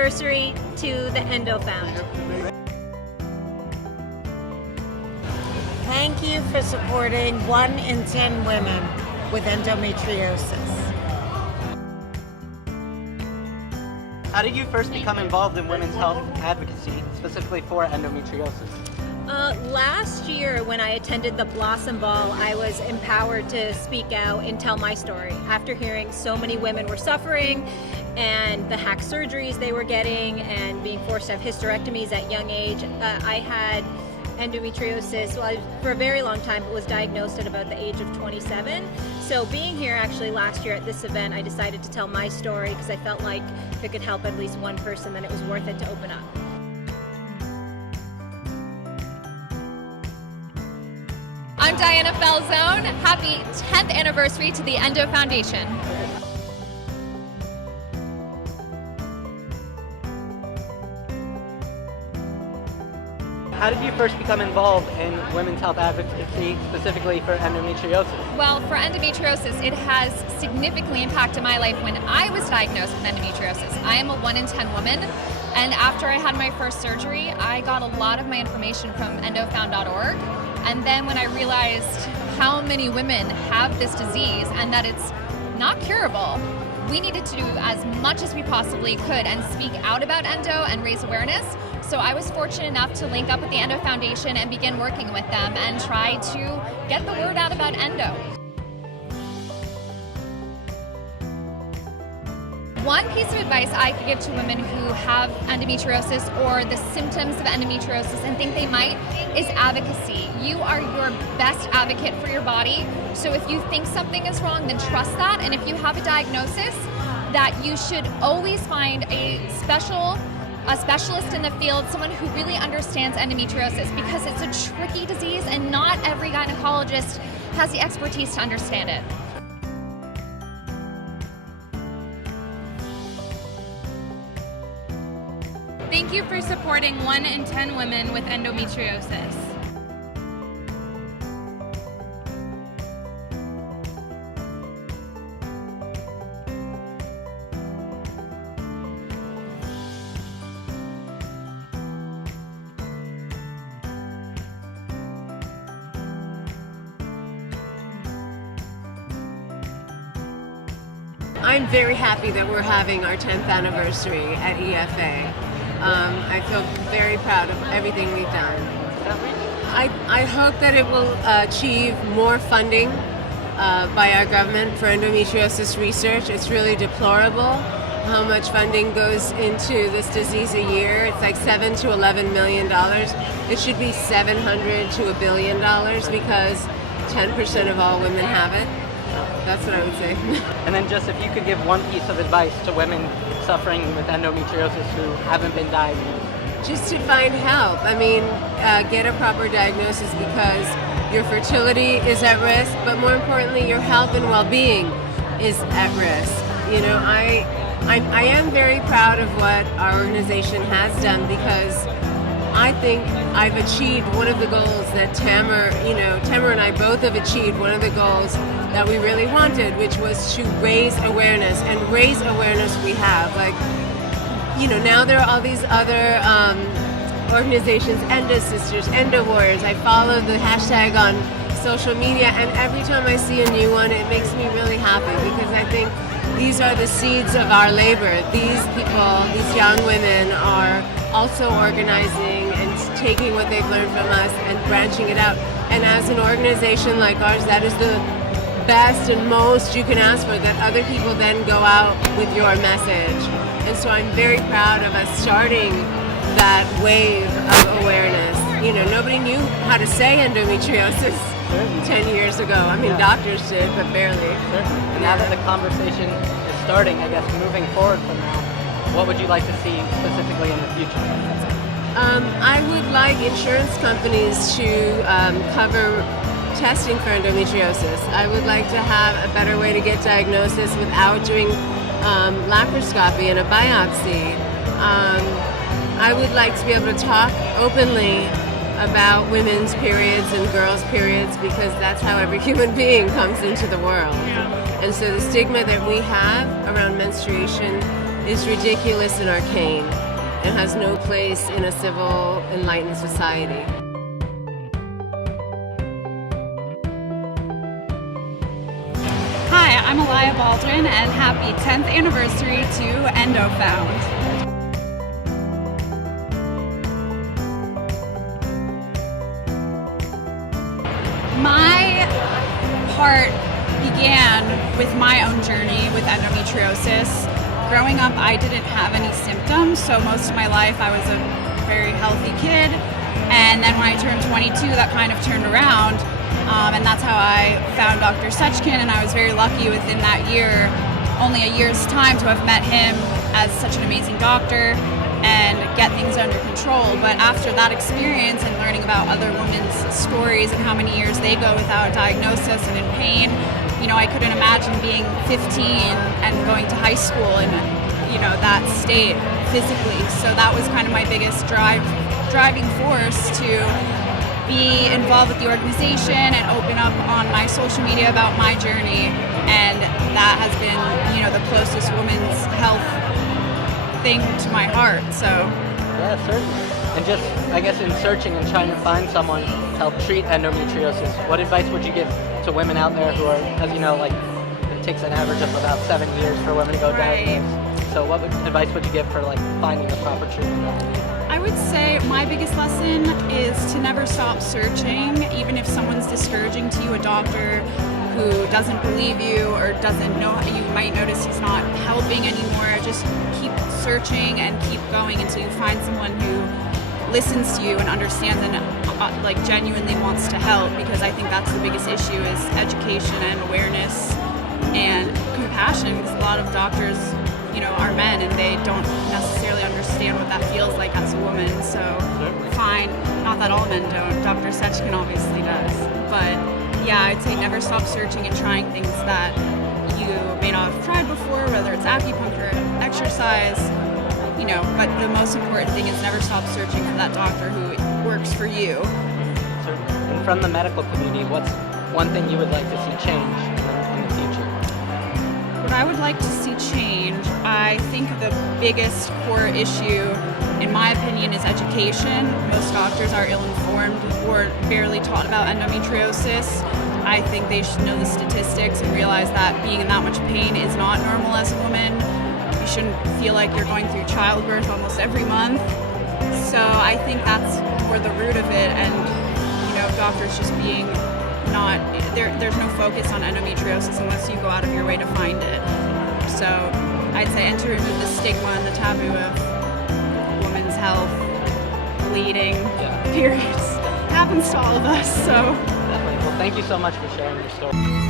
anniversary to the Endo Found. Thank you for supporting 1 in 10 women with endometriosis. How did you first become involved in women's health advocacy, specifically for endometriosis? Last year when I attended the Blossom Ball, I was empowered to speak out and tell my story. After hearing so many women were suffering and the hack surgeries they were getting and being forced to have hysterectomies at young age, I had endometriosis for a very long time, but was diagnosed at about the age of 27. So being here actually last year at this event, I decided to tell my story because I felt like if it could help at least one person, then it was worth it to open up. I'm Diana Falzone. Happy 10th anniversary to the Endo Foundation. How did you first become involved in women's health advocacy, specifically for endometriosis? Well, for endometriosis, it has significantly impacted my life when I was diagnosed with endometriosis. I am a 1 in 10 woman, and after I had my first surgery, I got a lot of my information from endofound.org. And then when I realized how many women have this disease and that it's not curable, we needed to do as much as we possibly could and speak out about endo and raise awareness. So I was fortunate enough to link up with the Endo Foundation and begin working with them and try to get the word out about endo. One piece of advice I could give to women who have endometriosis or the symptoms of endometriosis and think they might is advocacy. You are your best advocate for your body. So if you think something is wrong, then trust that. And if you have a diagnosis, that you should always find a specialist in the field, someone who really understands endometriosis, because it's a tricky disease and not every gynecologist has the expertise to understand it. Thank you for supporting 1 in 10 women with endometriosis. I'm very happy that we're having our 10th anniversary at EFA. I feel very proud of everything we've done. I hope that it will achieve more funding by our government for endometriosis research. It's really deplorable how much funding goes into this disease a year. It's like $7 to $11 million. It should be $700 to $1 billion because 10% of all women have it. That's what I would say. And then just if you could give one piece of advice to women suffering with endometriosis who haven't been diagnosed. Just to find help. I mean, get a proper diagnosis because your fertility is at risk, but more importantly, your health and well-being is at risk. You know, I am very proud of what our organization has done because I think I've achieved one of the goals that Tamara and I both have achieved one of the goals that we really wanted, which was to raise awareness, and raise awareness we have. Like, you know, now there are all these other organizations, Endo Sisters, Endo Warriors. I follow the hashtag on social media, and every time I see a new one, it makes me really happy because I think these are the seeds of our labor. These people, these young women are also organizing and taking what they've learned from us and branching it out. And as an organization like ours, that is the best and most you can ask for, that other people then go out with your message. And so I'm very proud of us starting that wave of awareness. You know, nobody knew how to say endometriosis 10 years ago. I mean, doctors did, but barely. And now that the conversation is starting, I guess, moving forward from now, what would you like to see specifically in the future? I would like insurance companies to cover testing for endometriosis. I would like to have a better way to get diagnosis without doing laparoscopy and a biopsy. I would like to be able to talk openly about women's periods and girls' periods because that's how every human being comes into the world. And so the stigma that we have around menstruation is ridiculous and arcane and has no place in a civil, enlightened society. Hi, I'm Aliyah Baldwin, and happy 10th anniversary to Endo Found. My part began with my own journey with endometriosis. Growing up, I didn't have any symptoms, so most of my life I was a very healthy kid. And then when I turned 22, that kind of turned around. And that's how I found Dr. Cipriani, and I was very lucky within that year, only a year's time, to have met him as such an amazing doctor and get things under control. But after that experience and learning about other women's stories and how many years they go without diagnosis and in pain, you know, I couldn't imagine being 15 and going to high school in, you know, that state physically. So that was kind of my biggest driving force to be involved with the organization and open up on my social media about my journey. And that has been, you know, the closest women's health thing to my heart. So Yeah, certainly. And just, I guess, in searching and trying to find someone to help treat endometriosis, what advice would you give to women out there who are, as you know, like, it takes an average of about 7 years for women to go diagnosed. So what advice would you give for, like, finding the proper treatment? I would say my biggest lesson is to never stop searching, even if someone's discouraging to you, a doctor who doesn't believe you or doesn't know, you might notice he's not helping anymore. Just keep searching and keep going until you find someone who listens to you and understands and like genuinely wants to help, because I think that's the biggest issue is education and awareness and compassion, because a lot of doctors, you know, are men and they don't necessarily understand what that feels like as a woman. So fine, not that all men don't. Dr. Cipriani obviously does. But yeah, I'd say never stop searching and trying things that you may not have tried before, whether it's acupuncture, exercise, you know, but the most important thing is never stop searching for that doctor who works for you. And from the medical community, what's one thing you would like to see change in the future? What I would like to see change, I think the biggest core issue, in my opinion, is education. Most doctors are ill-informed or barely taught about endometriosis. I think they should know the statistics and realize that being in that much pain is not normal as a woman. You shouldn't feel like you're going through childbirth almost every month. So I think that's more the root of it, and you know, doctors just being not, there's no focus on endometriosis unless you go out of your way to find it. So I'd say, and to remove the stigma and the taboo of women's health, bleeding, periods. It happens to all of us, so. Definitely. Well, thank you so much for sharing your story.